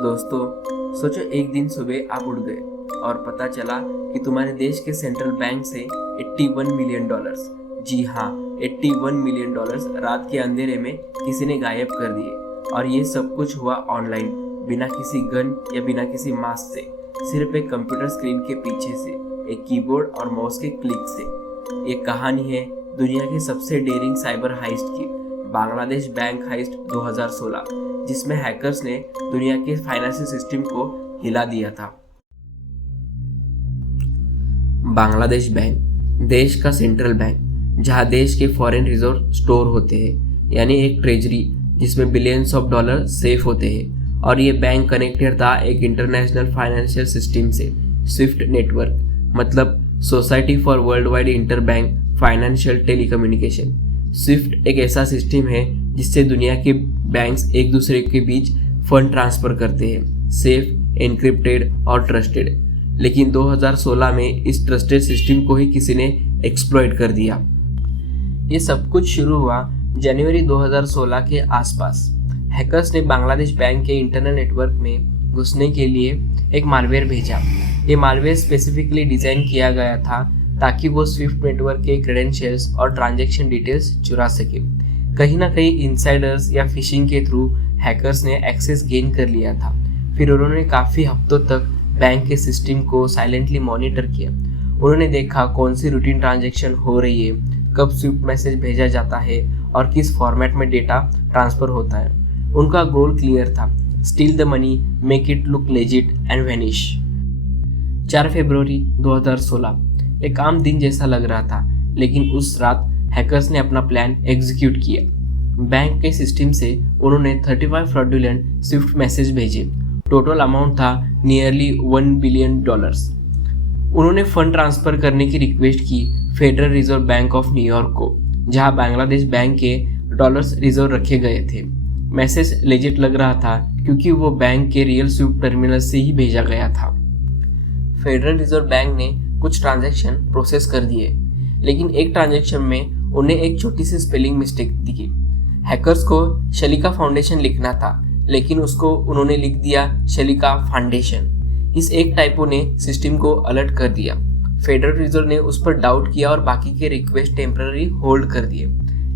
दोस्तों, सोचो एक दिन सुबह आप उठ गए और पता चला कि तुम्हारे देश के सेंट्रल बैंक से 81 मिलियन डॉलर्स, जी हाँ 81 मिलियन डॉलर्स रात के अंधेरे में किसी ने गायब कर दिए। और ये सब कुछ हुआ ऑनलाइन, बिना किसी गन या बिना किसी मास्क से, सिर्फ एक कंप्यूटर स्क्रीन के पीछे से, एक कीबोर्ड और माउस के क्लिक से। ये कहानी है दुनिया के सबसे डेयरिंग साइबर हाइस्ट की, बांग्लादेश बैंक हाइस्ट 2016, जिसमें हैकर्स ने दुनिया के फाइनेंशियल सिस्टम को हिला दिया था। बांग्लादेश बैंक देश का सेंट्रल बैंक, जहां देश के फॉरेन रिजर्व स्टोर होते हैं, यानी एक ट्रेजरी जिसमें बिलियंस ऑफ डॉलर सेफ होते हैं। और ये बैंक कनेक्टेड था एक इंटरनेशनल फाइनेंशियल सिस्टम से, स्विफ्ट नेटवर्क, मतलब society for world wide inter bank financial telecommunication. Swift एक ऐसा सिस्टम है जिससे दुनिया के बैंक्स एक दूसरे के बीच फंड ट्रांसफर करते हैं, सेफ, एनक्रिप्टेड और ट्रस्टेड। लेकिन 2016 में इस ट्रस्टेड सिस्टम को ही किसी ने एक्सप्लॉइट कर दिया। ये सब कुछ शुरू हुआ जनवरी 2016 के आसपास। हैकर्स ने बांग्लादेश बैंक के इंटरनल नेटवर्क में घुसने के लिए एक मालवेयर भेजा। ये मालवेयर स्पेसिफिकली डिज़ाइन किया गया था ताकि वो स्विफ्ट नेटवर्क के क्रेडेंशियल्स और ट्रांजैक्शन डिटेल्स चुरा सके। कहीं ना कहीं इनसाइडर्स या फिशिंग के थ्रू हैकर्स ने एक्सेस गेन कर लिया था। फिर उन्होंने काफ़ी हफ्तों तक बैंक के सिस्टम को साइलेंटली मॉनिटर किया। उन्होंने देखा कौन सी रूटीन ट्रांजैक्शन हो रही है, कब स्विफ्ट मैसेज भेजा जाता है और किस फॉर्मेट में डेटा ट्रांसफ़र होता है। उनका गोल क्लियर था, steel the money, make it look legit and vanish. 4 फरवरी 2016 एक आम दिन जैसा लग रहा था, लेकिन उस रात हैकर्स ने अपना प्लान एग्जीक्यूट किया। बैंक के सिस्टम से उन्होंने 35 फ्रॉडुलेंट स्विफ्ट मैसेज भेजे। टोटल अमाउंट था नियरली $1 बिलियन। उन्होंने फंड ट्रांसफ़र करने की रिक्वेस्ट की federal reserve bank of New York को, जहां बांग्लादेश बैंक के डॉलर्स रिजर्व रखे गए थे। मैसेज लेजिट लग रहा था क्योंकि वो बैंक के रियल स्विफ्ट टर्मिनल से ही भेजा गया था। फेडरल रिजर्व बैंक ने कुछ ट्रांजैक्शन प्रोसेस कर दिए, लेकिन एक ट्रांजैक्शन में उन्हें एक छोटी सी स्पेलिंग मिस्टेक दिखी। हैकर्स को शलिका फाउंडेशन लिखना था, लेकिन उसको उन्होंने लिख दिया शलिका फाउंडेशन। इस एक टाइपो ने सिस्टम को अलर्ट कर दिया। फेडरल रिजर्व ने उस पर डाउट किया और बाकी के रिक्वेस्ट टेम्पररी होल्ड कर दिए,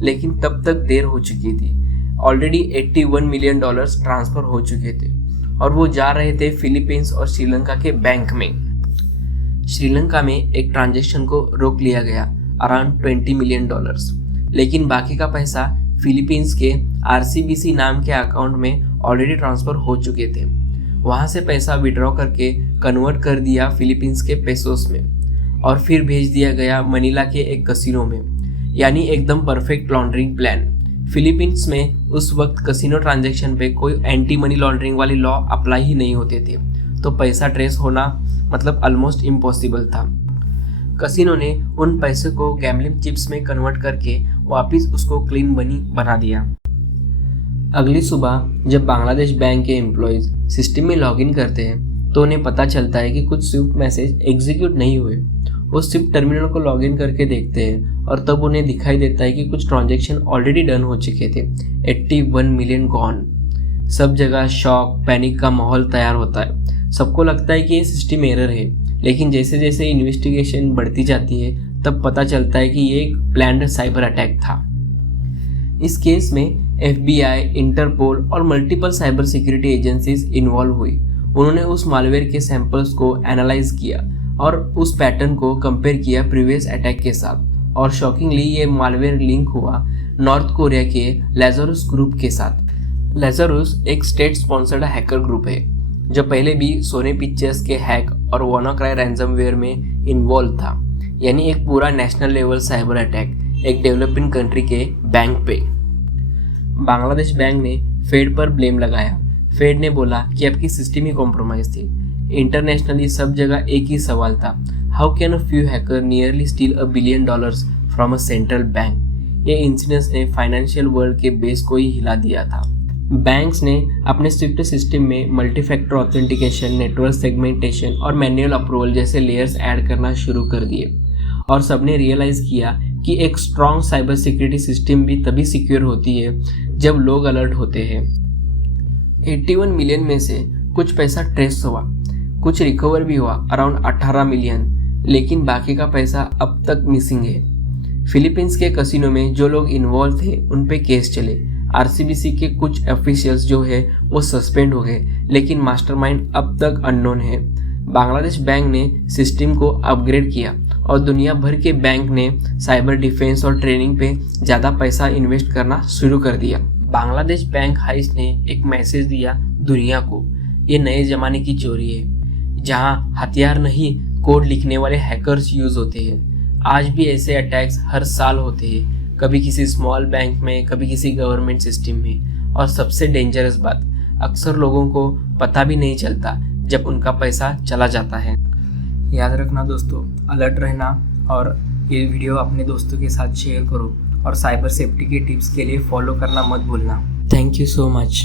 लेकिन तब तक देर हो चुकी थी। ऑलरेडी $81 मिलियन ट्रांसफ़र हो चुके थे और वो जा रहे थे फिलीपींस और श्रीलंका के बैंक में। श्रीलंका में एक ट्रांजैक्शन को रोक लिया गया, अराउंड $20 मिलियन, लेकिन बाकी का पैसा फिलीपींस के RCBC नाम के अकाउंट में ऑलरेडी ट्रांसफ़र हो चुके थे। वहाँ से पैसा विड्रॉ करके कन्वर्ट कर दिया फिलीपींस के पेसोस में और फिर भेज दिया गया मनीला के एक कसिनो में, यानी एकदम परफेक्ट लॉन्ड्रिंग प्लान। फिलीपींस में उस वक्त कसिनो ट्रांजैक्शन पे कोई एंटी मनी लॉन्ड्रिंग वाली लॉ अप्लाई ही नहीं होते थे, तो पैसा ट्रेस होना मतलब ऑलमोस्ट इम्पॉसिबल था। कसिनो ने उन पैसों को गैम्बलिंग चिप्स में कन्वर्ट करके वापस उसको क्लीन मनी बना दिया। अगली सुबह जब बांग्लादेश बैंक के एम्प्लॉयज़ सिस्टम में लॉगिन करते हैं तो उन्हें पता चलता है कि कुछ स्विफ्ट मैसेज एग्जीक्यूट नहीं हुए। वो स्विफ्ट टर्मिनल को लॉगिन करके देखते हैं और तब उन्हें दिखाई देता है कि कुछ ट्रांजैक्शन ऑलरेडी डन हो चुके थे। 81 मिलियन गॉन। सब जगह शॉक, पैनिक का माहौल तैयार होता है। सबको लगता है कि ये सिस्टम एरर है, लेकिन जैसे जैसे इन्वेस्टिगेशन बढ़ती जाती है तब पता चलता है कि ये एक प्लान्ड साइबर अटैक था। इस केस में FBI, इंटरपोल और multiple cyber security agencies involve हुई। उन्होंने उस मालवेयर के सैंपल्स को एनालाइज किया और उस पैटर्न को कंपेयर किया प्रीवियस अटैक के साथ, और शॉकिंगली ये मालवेयर लिंक हुआ नॉर्थ कोरिया के लैज़रस ग्रुप के साथ। लैज़रस एक स्टेट स्पॉन्सर्ड हैकर ग्रुप है जो पहले भी सोनी पिक्चर्स के हैक और वानाक्राई रैंसमवेयर में इन्वॉल्व था, यानी एक पूरा नेशनल लेवल साइबर अटैक एक डेवलपिंग कंट्री के बैंक पे। बांग्लादेश बैंक ने फेड पर ब्लेम लगाया। फेड ने बोला कि आपकी सिस्टम ही कॉम्प्रोमाइज थी। इंटरनेशनली सब जगह एक ही सवाल था, how can a few hacker nearly steel $1 billion from a central bank. ये इंसिडेंट्स ने फाइनेंशियल वर्ल्ड के बेस को ही हिला दिया था। बैंक्स ने अपने स्विफ्ट सिस्टम में multi factor authentication, network segmentation और मैनुअल अप्रूवल जैसे लेयर्स ऐड करना शुरू कर दिए, और सबने रियलाइज़ किया कि एक स्ट्रॉन्ग साइबर सिक्योरिटी सिस्टम भी तभी सिक्योर होती है जब लोग अलर्ट होते हैं। 81 मिलियन में से कुछ पैसा ट्रेस हुआ, कुछ रिकवर भी हुआ अराउंड 18 मिलियन, लेकिन बाकी का पैसा अब तक मिसिंग है। फिलीपींस के कसिनो में जो लोग इन्वॉल्व थे उन पे केस चले। आरसीबीसी के कुछ ऑफिशियल्स जो है वो सस्पेंड हो गए, लेकिन मास्टरमाइंड अब तक अननोन है। बांग्लादेश बैंक ने सिस्टम को अपग्रेड किया और दुनिया भर के बैंक ने साइबर डिफेंस और ट्रेनिंग पे ज़्यादा पैसा इन्वेस्ट करना शुरू कर दिया। बांग्लादेश बैंक हाइस्ट ने एक मैसेज दिया दुनिया को, ये नए ज़माने की चोरी है जहां हथियार नहीं कोड लिखने वाले हैकर्स यूज़ होते हैं। आज भी ऐसे अटैक्स हर साल होते हैं, कभी किसी स्मॉल बैंक में, कभी किसी गवर्नमेंट सिस्टम में। और सबसे डेंजरस बात, अक्सर लोगों को पता भी नहीं चलता जब उनका पैसा चला जाता है। याद रखना दोस्तों, अलर्ट रहना और ये वीडियो अपने दोस्तों के साथ शेयर करो और साइबर सेफ्टी के टिप्स के लिए फॉलो करना मत भूलना। Thank you so much.